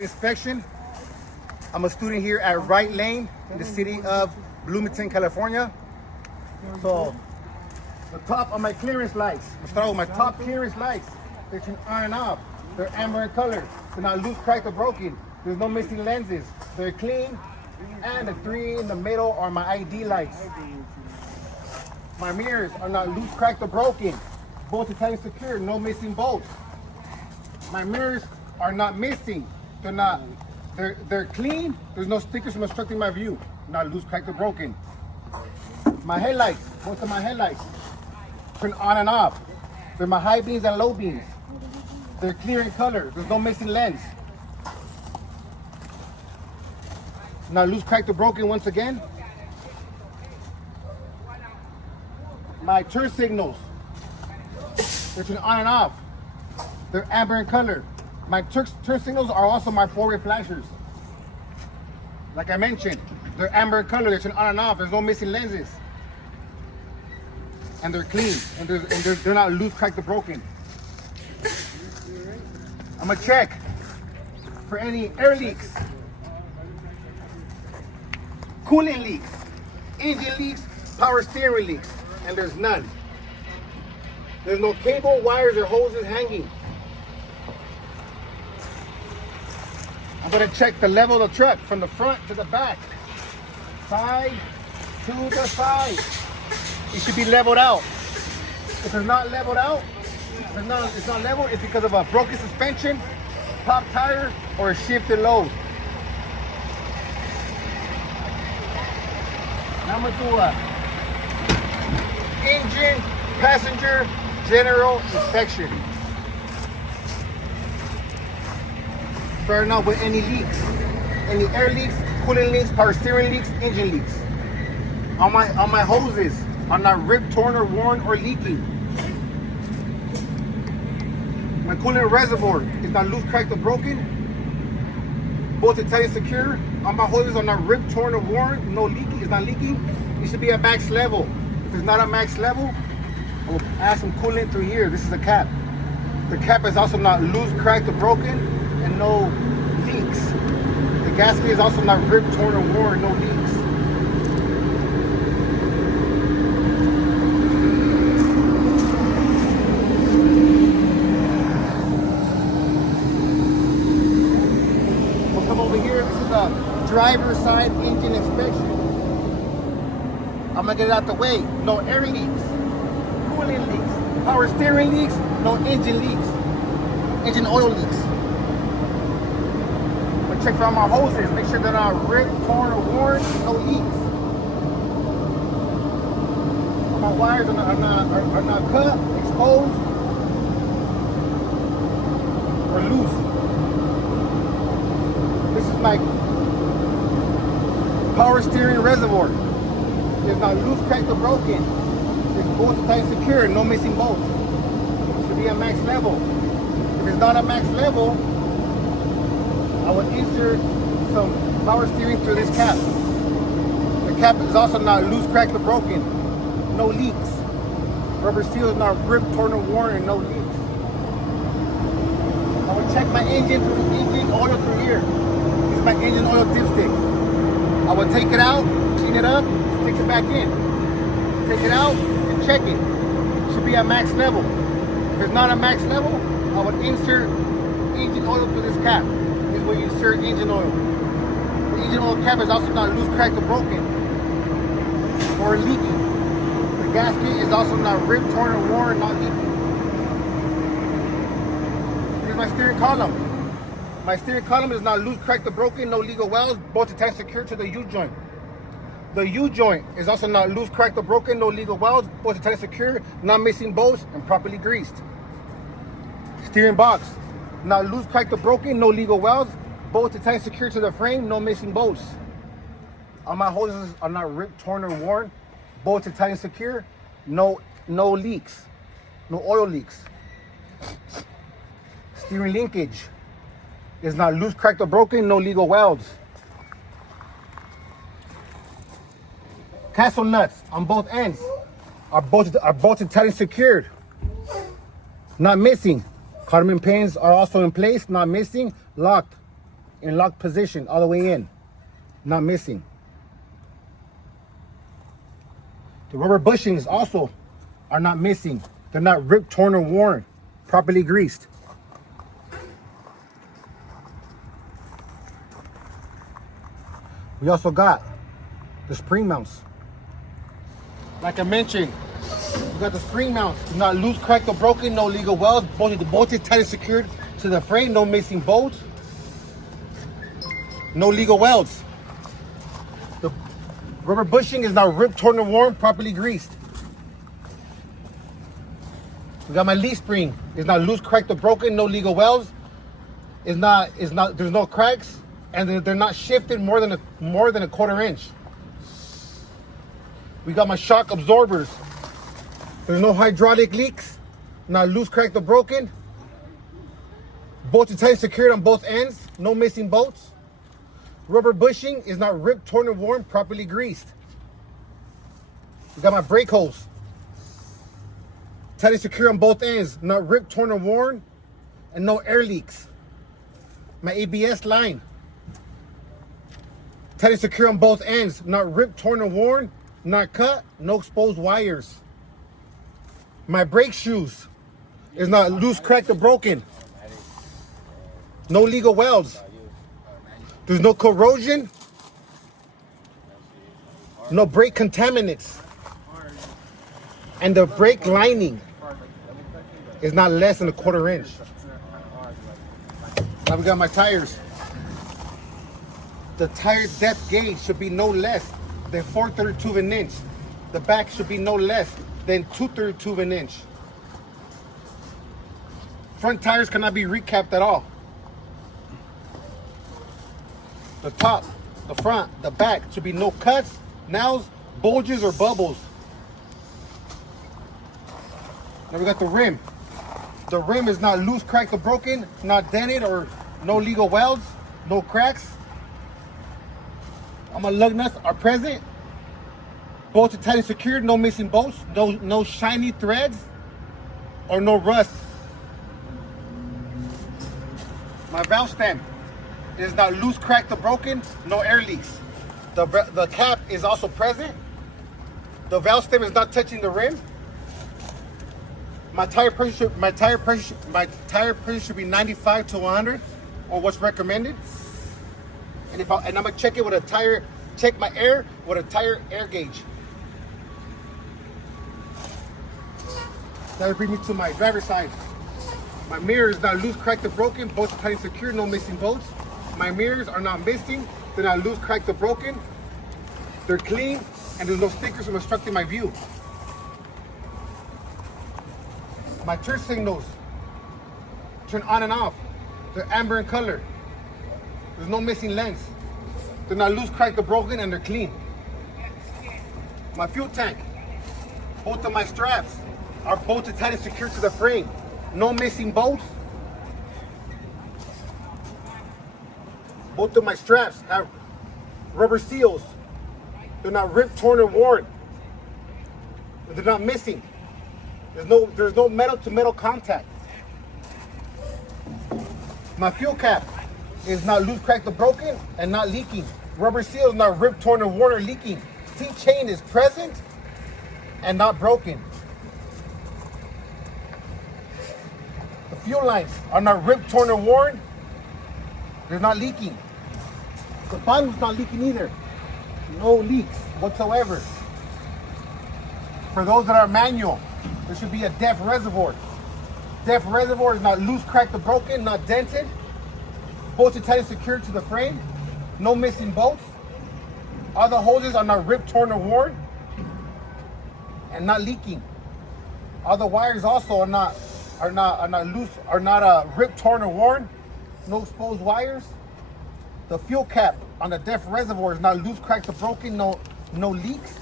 Inspection. I'm a student here at Wright Lane in the city of Bloomington, California. So the top of my clearance lights, let's start with my top clearance lights. They can on and off. They're amber in color. They're not loose, cracked, or broken. There's no missing lenses. They're clean. And the three in the middle are my ID lights. My mirrors are not loose, cracked, or broken. Bolted tight and secure, no missing bolts. My mirrors are not missing. They're clean. There's no stickers from obstructing my view. Not loose, cracked, or broken. My headlights, both of my headlights, turn on and off. They're my high beams and low beams. They're clear in color. There's no missing lens. Not loose, cracked, or broken once again. My turn signals, they turn on and off. They're amber in color. My turn signals are also my four-way flashers. Like I mentioned, they're amber in color. They turn on and off. There's no missing lenses. And they're clean. And they're not loose, cracked, or broken. I'm gonna check for any air leaks, coolant leaks, engine leaks, power steering leaks, and there's none. There's no cable, wires, or hoses hanging. I'm gonna check the level of the truck from the front to the back, side to the side. It should be leveled out. If it's not leveled out, it's not level, it's because of a broken suspension, pop tire, or a shifted load. Now I'm gonna do a engine, passenger, general inspection. Starting out with any leaks, any air leaks, coolant leaks, power steering leaks, engine leaks. On my hoses are not ripped, torn, or worn, or leaking. My coolant reservoir is not loose, cracked, or broken. Bolted tight and secure. On my hoses are not ripped, torn, or worn. No leaking. It's not leaking. It should be at max level. If it's not at max level, I will add some coolant through here. This is a cap. The cap is also not loose, cracked, or broken, and no leaks. The gasket is also not ripped, torn, or worn. No leaks. Driver's side engine inspection. I'm gonna get it out the way. No air leaks, coolant leaks, power steering leaks, no engine leaks, engine oil leaks. I'm gonna check for all my hoses, make sure they're not ripped, torn, or worn, no leaks. All my wires are not cut, exposed, or loose. This is my power steering reservoir. It's not loose, cracked, or broken. It's bolted tight and secure, no missing bolts. It should be at max level. If it's not at max level, I would insert some power steering through this cap. The cap is also not loose, cracked, or broken. No leaks. Rubber seal is not ripped, torn, or worn, and no leaks. I would check my engine oil through here. This is my engine oil dipstick. I will take it out, clean it up, stick it back in. Take it out and check it. It should be at max level. If it's not at max level, I would insert engine oil through this cap. This is where you insert engine oil. The engine oil cap is also not loose, cracked, or broken, or leaking. The gasket is also not ripped, torn, or worn, not leaking. Here's my steering column. My steering column is not loose, cracked, or broken, no legal welds, bolted tight and secure to the U-joint. The U-joint is also not loose, cracked, or broken, no legal welds, bolted tight and secure, not missing bolts, and properly greased. Steering box, not loose, cracked, or broken, no legal welds, bolted tight and secure to the frame, no missing bolts. All my hoses are not ripped, torn, or worn, bolted tight and secure, no leaks, no oil leaks. Steering linkage is not loose, cracked, or broken, no legal welds. Castle nuts on both ends are bolted tight and secured, not missing. Compartment pins are also in place, not missing, locked. in locked position all the way in, not missing. The rubber bushings also are not missing. They're not ripped, torn, or worn, properly greased. We also got the spring mounts. Like I mentioned, we got the spring mounts. Not loose, cracked, or broken, no legal welds. Bolted tight and secured to the frame, no missing bolts. No legal welds. The rubber bushing is not ripped, torn, or worn, properly greased. We got my leaf spring. It's not loose, cracked, or broken, no legal welds. There's no cracks, and they're not shifted more than a 1/4 inch. We got my shock absorbers. There's no hydraulic leaks, not loose, cracked, or broken. Bolted tight and secured on both ends, no missing bolts. Rubber bushing is not ripped, torn, or worn, properly greased. We got my brake hose. Tight and secure on both ends, not ripped, torn, or worn, and no air leaks. My ABS line. Tight and secure on both ends, not ripped, torn, or worn, not cut, no exposed wires. My brake shoes is not loose, cracked, or broken. No legal welds. There's no corrosion. No brake contaminants. And the brake lining is not less than a 1/4 inch. Now we got my tires. The tire depth gauge should be no less than 4/32 of an inch. The back should be no less than 2/32 of an inch. Front tires cannot be recapped at all. The top, the front, the back should be no cuts, nails, bulges, or bubbles. Now we got the rim. The rim is not loose, cracked, or broken, not dented, or no legal welds, no cracks. All my lug nuts are present. Bolted tight and secured, no missing bolts, no shiny threads, or no rust. My valve stem is not loose, cracked, or broken, no air leaks. The cap is also present. The valve stem is not touching the rim. My tire pressure should be 95 to 100, or what's recommended. And I'm gonna check it with a tire, check my air with a tire air gauge. That brings me to my driver's side. My mirror is not loose, cracked, or broken, bolted tight and secure, no missing bolts. My mirrors are not missing, they're not loose, cracked, or broken. They're clean, and there's no stickers from obstructing my view. My turn signals turn on and off. They're amber in color. There's no missing lens. They're not loose, cracked, or broken, and they're clean. My fuel tank, both of my straps are bolted tight and secured to the frame. No missing bolts. Both of my straps have rubber seals. They're not ripped, torn, or worn. They're not missing. There's no metal to metal contact. My fuel cap is not loose, cracked, or broken, and not leaking. Rubber seal is not ripped, torn, or worn, or leaking. T-chain is present and not broken. The fuel lines are not ripped, torn, or worn. They're not leaking. The bottom's not leaking either. No leaks whatsoever. For those that are manual, there should be a depth reservoir. Depth reservoir is not loose, cracked, or broken, not dented. Bolted tight and secured to the frame. No missing bolts. All the hoses are not ripped, torn, or worn, and not leaking. All the wires also are not loose, ripped, torn, or worn. No exposed wires. The fuel cap on the depth reservoir is not loose, cracked, or broken. No leaks.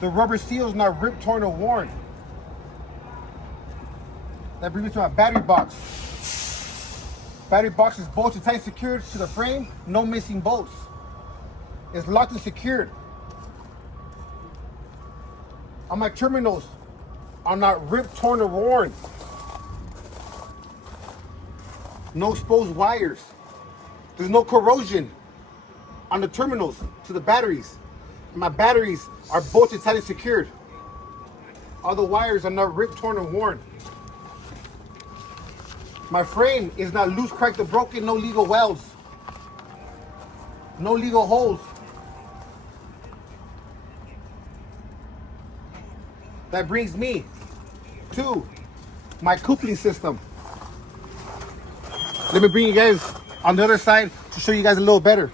The rubber seal is not ripped, torn, or worn. That brings me to my battery box. Battery box is bolted tight and secured to the frame. No missing bolts. It's locked and secured. On my terminals are not ripped, torn, or worn. No exposed wires. There's no corrosion on the terminals to the batteries. My batteries are bolted tight and secured. All the wires are not ripped, torn, or worn. My frame is not loose, cracked, or broken. No legal welds. No legal holes. That brings me to my coupling system. Let me bring you guys on the other side to show you guys a little better.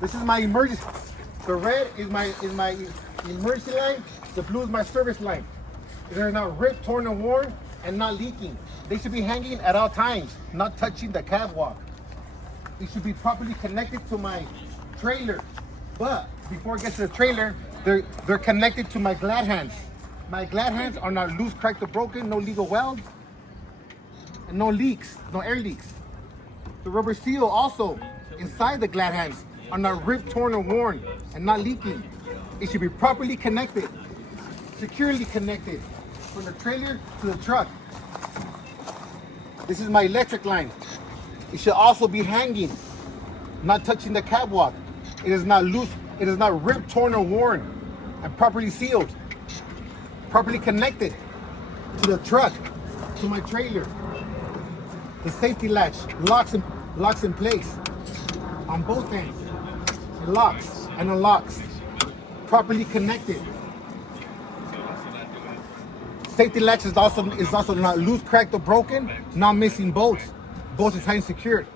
This is my emergency. The red is my emergency line. The blue is my service line. They're not ripped, torn, and worn, and not leaking. They should be hanging at all times, not touching the catwalk. It should be properly connected to my trailer. But before it gets to the trailer, they're connected to my glad hands. My glad hands are not loose, cracked, or broken. No legal welds, and no leaks, no air leaks. The rubber seal also inside the glad hands are not ripped, torn, or worn, and not leaking. It should be properly connected, securely connected from the trailer to the truck. This is my electric line. It should also be hanging, not touching the catwalk. It is not loose, it is not ripped, torn, or worn, and properly sealed, properly connected to the truck, to my trailer. The safety latch locks in place on both ends. It locks and unlocks, properly connected. Safety latch is also not loose, cracked, or broken, not missing bolts. Bolts are tight and secured.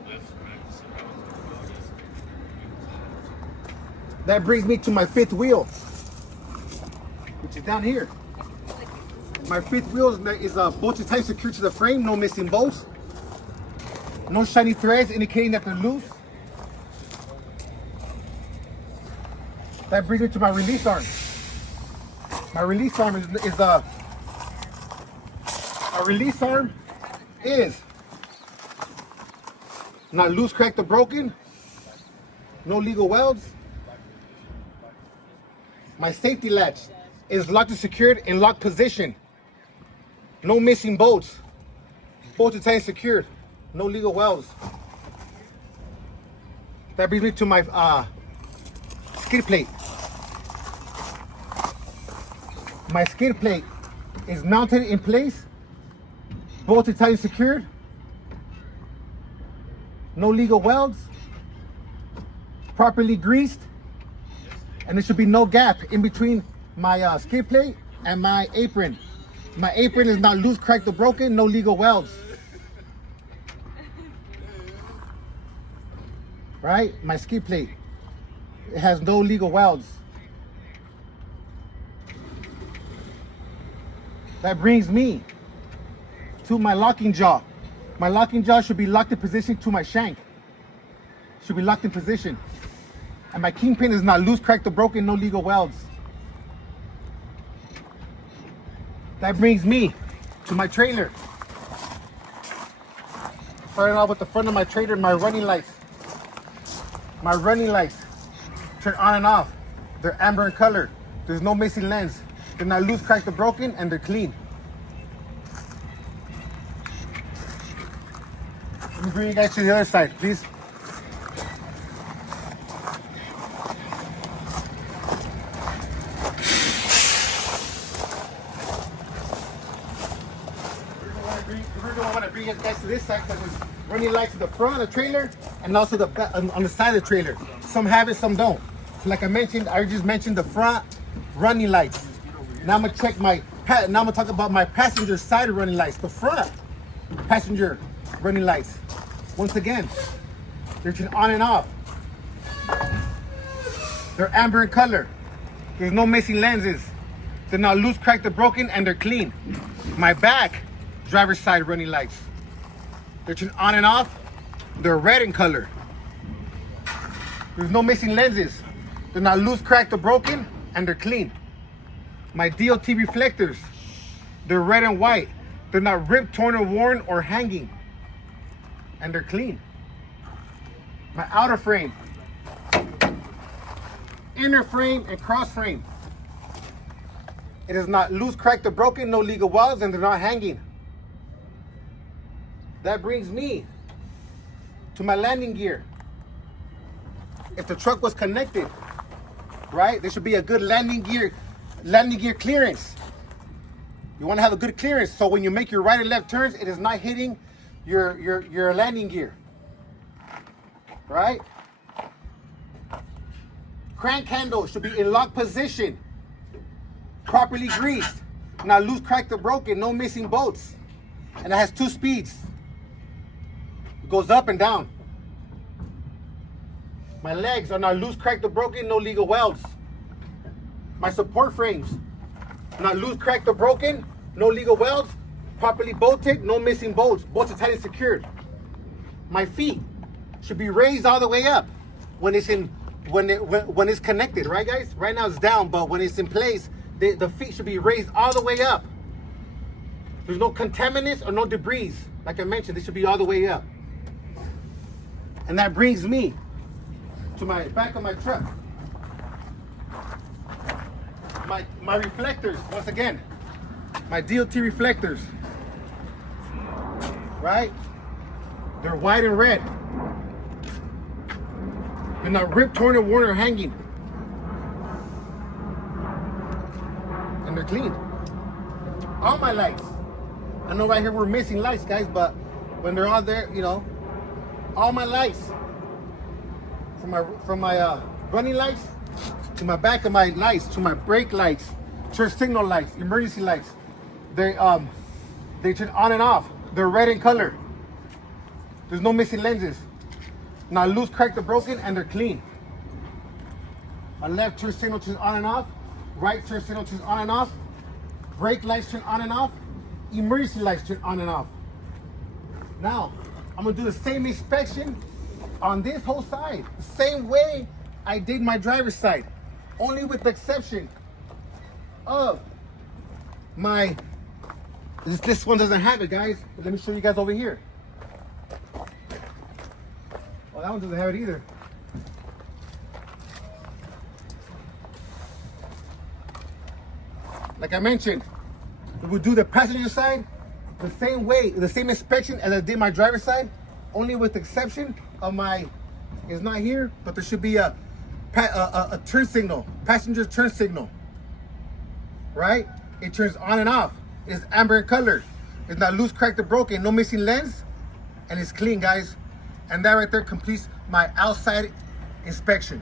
That brings me to my fifth wheel, which is down here. My fifth wheel is bolted tight and secured to the frame, no missing bolts, no shiny threads indicating that they're loose. That brings me to my release arm. My release arm is not loose, cracked, or broken. No legal welds. My safety latch is locked and secured in locked position. No missing bolts. Bolted tight and secured. No legal welds. That brings me to my skid plate. My skid plate is mounted in place, bolted tight and secured. No legal welds. Properly greased. And there should be no gap in between my skid plate and my apron. My apron is not loose, cracked, or broken. No legal welds. Right? My skid plate. It has no legal welds. That brings me to my locking jaw. My locking jaw should be locked in position to my shank. Should be locked in position. And my kingpin is not loose, cracked, or broken, no legal welds. That brings me to my trailer. Starting off with the front of my trailer, my running lights. My running lights turn on and off. They're amber in color. There's no missing lens. They're not loose, cracked, or broken, and they're clean. Let me bring you guys to the other side, please. The reason I want to bring you guys to this side because there's running lights in the front of the trailer and also the back, on the side of the trailer. Some have it, some don't. So like I mentioned, I just mentioned the front running lights. Now I'm gonna check now I'm gonna talk about my passenger side running lights. The front passenger running lights. Once again, they're turn on and off. They're amber in color. There's no missing lenses. They're not loose, cracked, or broken, and they're clean. My back driver's side running lights. They're turn on and off. They're red in color. There's no missing lenses. They're not loose, cracked, or broken, and they're clean. My DOT reflectors, they're red and white. They're not ripped, torn, or worn, or hanging. And they're clean. My outer frame inner frame and cross frame. It is not loose, cracked, or broken, no legal welds, and they're not hanging. That brings me to my landing gear. If the truck was connected, right, there should be a good landing gear clearance. You want to have a good clearance, so when you make your right and left turns, it is not hitting your landing gear, right? Crank handle should be in lock position, properly greased, not loose, cracked, or broken, no missing bolts. And it has 2 speeds. It goes up and down. My legs are not loose, cracked, or broken, no legal welds. My support frames, not loose, cracked, or broken, no legal welds, properly bolted, no missing bolts. Bolts are tight and secured. My feet should be raised all the way up when it's connected, right guys? Right now it's down, but when it's in place, the feet should be raised all the way up. There's no contaminants or no debris. Like I mentioned, they should be all the way up. And that brings me to my back of my truck. My reflectors, once again, my DOT reflectors, right? They're white and red. They're not ripped, torn, or worn, or hanging. And they're clean. All my lights. I know right here we're missing lights, guys, but when they're all there, you know, all my lights, from my running lights to my back of my lights, to my brake lights, turn signal lights, emergency lights, they turn on and off. They're red in color. There's no missing lenses. Not loose, cracked, or broken, and they're clean. My left turn signal turns on and off. Right turn signal turns on and off. Brake lights turn on and off. Emergency lights turn on and off. Now, I'm gonna do the same inspection on this whole side. The same way I did my driver's side. Only with the exception of my, this one doesn't have it, guys. But let me show you guys over here. Well, that one doesn't have it either. Like I mentioned, we would do the passenger side the same way, the same inspection as I did my driver's side, only with the exception of my, it's not here, but there should be a turn signal, passenger turn signal, right? It turns on and off. It's amber in color. It's not loose, cracked, or broken, no missing lens, and it's clean, guys. And that right there completes my outside inspection.